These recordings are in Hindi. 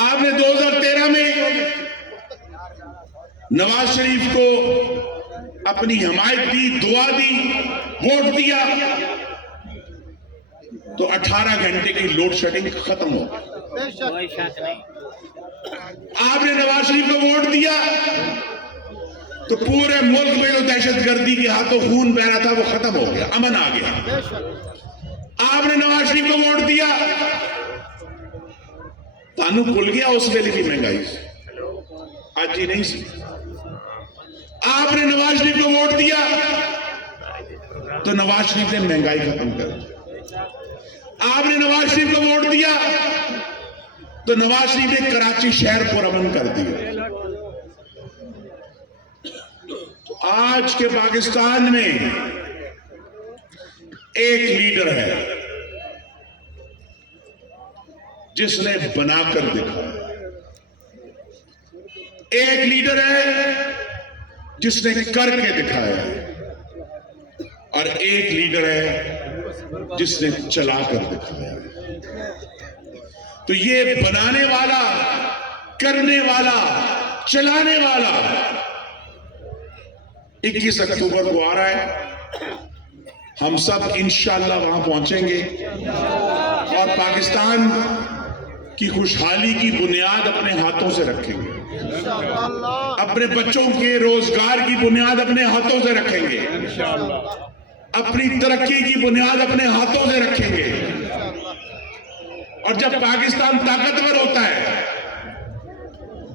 आपने 2013 में नवाज शरीफ को अपनी हिमायत दी, दुआ दी, वोट दिया, तो 18 घंटे की लोड शेडिंग खत्म हो गई। आपने नवाज शरीफ को वोट दिया तो पूरे मुल्क में जो दहशतगर्दी के हाथों खून बह रहा था वो खत्म हो गया, अमन आ गया। आपने नवाज शरीफ को वोट दिया, तानू खुल गया उस वेले की महंगाई से, आज ही नहीं सी। आपने नवाज शरीफ को वोट दिया तो नवाज शरीफ ने महंगाई खत्म कर दी। आपने नवाज शरीफ को वोट दिया तो नवाज शरीफ ने कराची शहर को अमन कर दिया। तो आज के पाकिस्तान में एक लीडर है जिसने बनाकर दिखाया, एक लीडर है जिसने करके दिखाया, और एक लीडर है जिसने चलाकर दिखाया। तो ये बनाने वाला, करने वाला, चलाने वाला 21 अक्टूबर को आ रहा है। हम सब इंशाअल्लाह वहां पहुंचेंगे और पाकिस्तान की खुशहाली की बुनियाद अपने हाथों से रखेंगे, अपने बच्चों के रोजगार की बुनियाद अपने हाथों से रखेंगे, अपनी तरक्की की बुनियाद अपने हाथों से रखेंगे। और जब पाकिस्तान ताकतवर होता है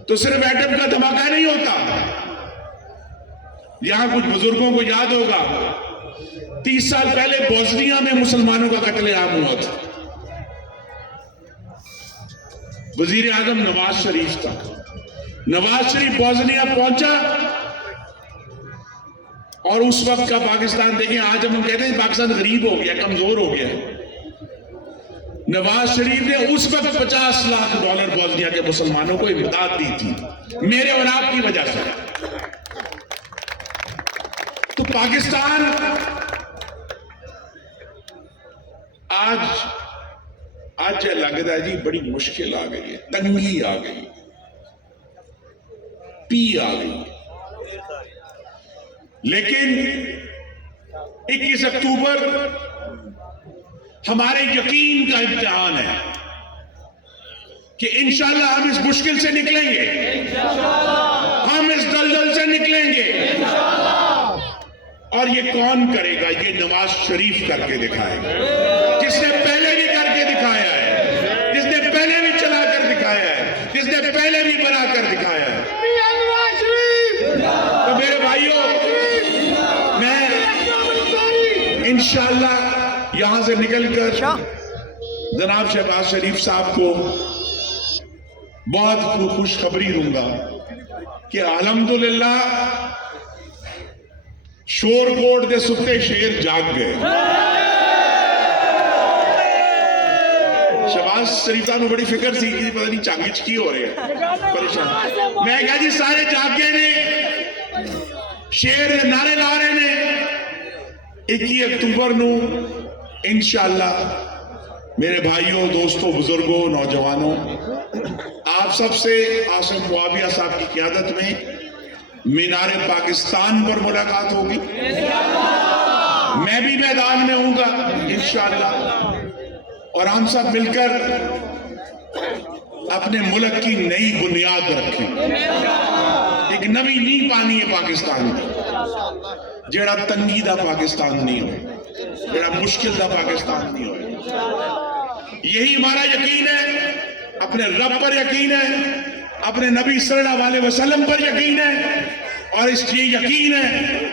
तो सिर्फ एटम का धमाका नहीं होता। यहां कुछ बुजुर्गों को याद होगा, 30 साल पहले बोस्निया में मुसलमानों का कत्लेआम हुआ था। वजीर आजम नवाज शरीफ था। नवाज शरीफ बोस्निया पहुंचा और उस वक्त का पाकिस्तान देखें, आज हम कहते हैं पाकिस्तान गरीब हो गया, कमजोर हो गया। नवाज शरीफ ने उस वक्त $50 लाख बोस्निया के मुसलमानों को इमदाद दी थी, मेरे और आपकी वजह से। तो पाकिस्तान आज लगता है जी बड़ी मुश्किल आ गई है, तंगी आ गई, पी आ गई। लेकिन 21 अक्टूबर हमारे यकीन का इम्तिहान है कि इंशाअल्लाह हम इस मुश्किल से निकलेंगे, हम इस दलदल से निकलेंगे। और ये कौन करेगा? ये नवाज शरीफ करके दिखाएगा, जिसने पहले भी करके दिखाया है, जिसने पहले भी चला कर दिखाया है, जिसने पहले भी बना कर दिखाया है। तो मेरे भाइयों, मैं इंशाअल्लाह यहां से निकलकर जनाब शहबाज शरीफ साहब को बहुत खुशखबरी दूंगा कि अल्हम्दुलिल्लाह शोरकोट दे सुते शेर जाग गए। शहबाज शरीफ साहब को बड़ी फिक्र सी कि पता नहीं चांगिच की हो रहे हैं, परेशान। मैं कहा जी सारे जाग गए ने, शेर नारे ला रहे ने। 21 अक्टूबर नू इंशाअल्लाह मेरे भाइयों, दोस्तों, बुजुर्गों, नौजवानों, आप सबसे आसिफ मुआविया साहब की क़यादत में मीनारे पाकिस्तान पर मुलाकात होगी। मैं भी मैदान में हूँगा इंशाअल्लाह, और हम सब मिलकर अपने मुल्क की नई बुनियाद रखें। एक नवी नींव पानी है पाकिस्तान में, जेड़ा तंगी दा पाकिस्तान नहीं हो, जेड़ा मुश्किल दा पाकिस्तान नहीं हो। यही हमारा यकीन है, अपने रब पर यकीन है, अपने नबी सल्लल्लाहु अलैहि वसल्लम पर यकीन है, और इसलिए यकीन है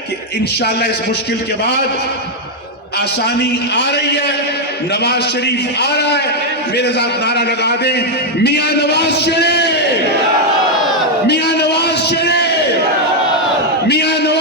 कि इंशाअल्लाह इस मुश्किल के बाद आसानी आ रही है, नवाज शरीफ आ रहा है। मेरे साथ नारा लगा दें, मियां नवाज शरीफ, मियां नवाज शरीफ, मियां नवाज